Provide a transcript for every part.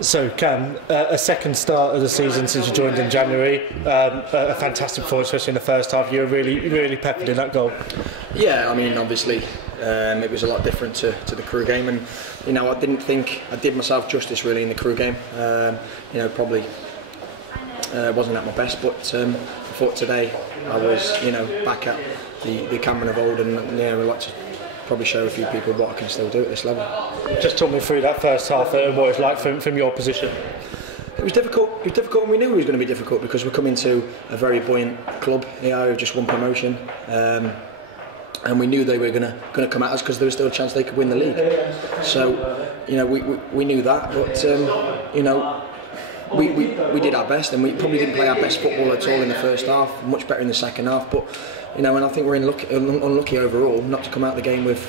So, Cam, a second start of the season since you joined in January, a fantastic performance, especially in the first half. You were really peppered in that goal. Yeah, I mean, obviously, it was a lot different to the Crew game, and I didn't think I did myself justice really in the Crew game. Probably wasn't at my best, but I thought today I was, back at the Cameron of old, and I'd like to probably show a few people what I can still do at this level. Just talk me through that first half and what it was like from your position. It was difficult. It was difficult, and we knew it was going to be difficult because we're coming to a very buoyant club. We've just won promotion, and we knew they were going to come at us because there was still a chance they could win the league. So, we knew that, but we did our best, and we probably didn't play our best football at all in the first half. Much better in the second half, but. And I think we're unlucky overall not to come out of the game with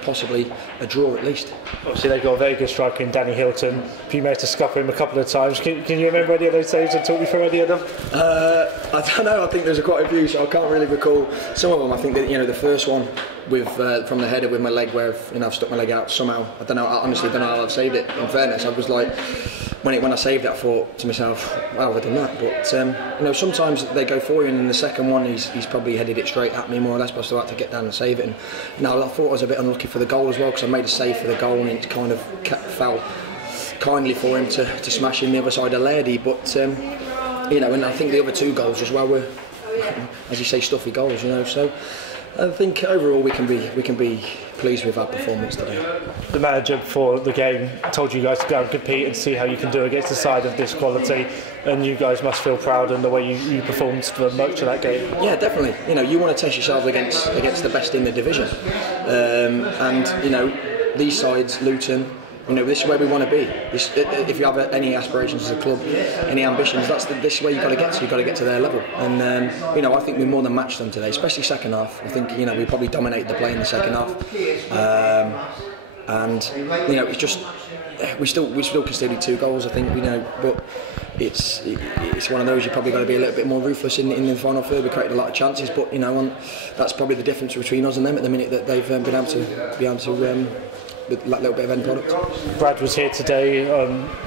possibly a draw at least. Obviously they've got a very good striker in Danny Hilton. You managed to scupper him a couple of times. Can you remember any of those saves and talk me through any of them? I don't know. I think there's quite a few, so I can't really recall some of them. I think that the first one with from the header with my leg, where I've stuck my leg out somehow. I don't know. I honestly don't know how I've saved it. In fairness, I was like. When I saved that, I thought to myself, how have I done that? But sometimes they go for you, and in the second one, he's probably headed it straight at me more or less, but I still had to get down and save it. And I thought I was a bit unlucky for the goal as well, because I made a save for the goal, and it kind of fell kindly for him to smash in the other side of Lairdy. But and I think the other two goals as well were, as you say, stuffy goals. So I think overall we can be pleased with our performance today. The manager before the game told you guys to go and compete and see how you can do against a side of this quality, and you guys must feel proud in the way you performed for much of that game. Yeah, definitely. You want to test yourselves against the best in the division, and these sides, Luton. This is where we want to be. If you have any aspirations as a club, any ambitions, this is where you've got to get to. You've got to get to their level. And I think we more than matched them today, especially second half. I think we probably dominated the play in the second half. It's just we still conceded 2 goals. I think but it's one of those you probably got to be a little bit more ruthless in the final third. We created a lot of chances, but that's probably the difference between us and them at the minute, that they've been able to. With that little bit of end product. Brad was here today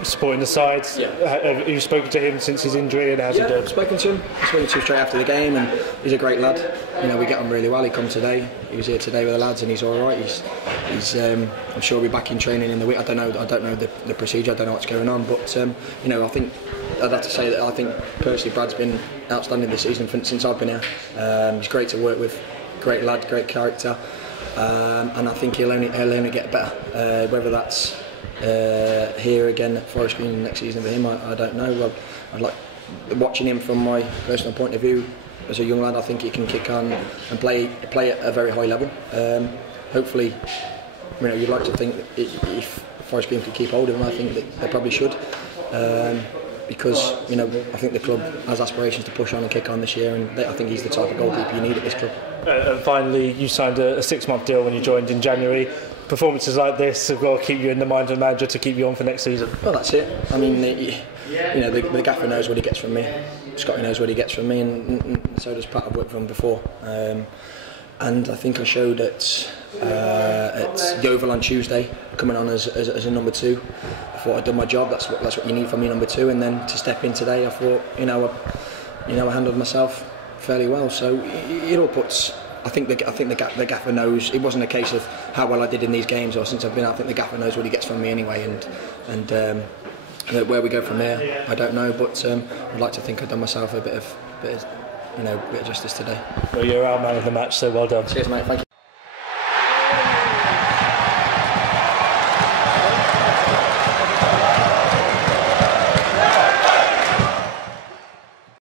supporting the sides. Yeah. Have you spoken to him since his injury, and how's he doing? I've spoken to him. I spoke to him straight after the game, and he's a great lad. We get on really well. He come today. He was here today with the lads, and he's all right. He's I'm sure he'll be back in training in the week. I don't know the procedure. I don't know what's going on, but I think I'd have to say that I think personally Brad's been outstanding this season since I've been here. He's great to work with. Great lad, great character. And I think he'll only get better. Whether that's here again at Forest Green next season for him, I don't know. Well, I'd like watching him from my personal point of view. As a young lad, I think he can kick on and play at a very high level. Hopefully, you'd like to think that if Forest Green could keep hold of him, I think that they probably should. Because I think the club has aspirations to push on and kick on this year, and I think he's the type of goalkeeper you need at this club. And finally, you signed a 6-month deal when you joined in January. Performances like this have got to keep you in the mind of the manager to keep you on for next season. Well, that's it. I mean, the gaffer knows what he gets from me. Scotty knows what he gets from me, and so does Pat. I've worked with him before. And I think I showed at Yeovil on Tuesday, coming on as a number 2. I thought I'd done my job. That's what you need from me, number 2. And then to step in today, I thought I handled myself fairly well. So it all puts. I think the gaffer knows. It wasn't a case of how well I did in these games or since I've been. I think the gaffer knows what he gets from me anyway, and where we go from there, I don't know. But I'd like to think I've done myself a bit of justice today. Well, you're our man of the match, so well done. Cheers, mate. Thank you.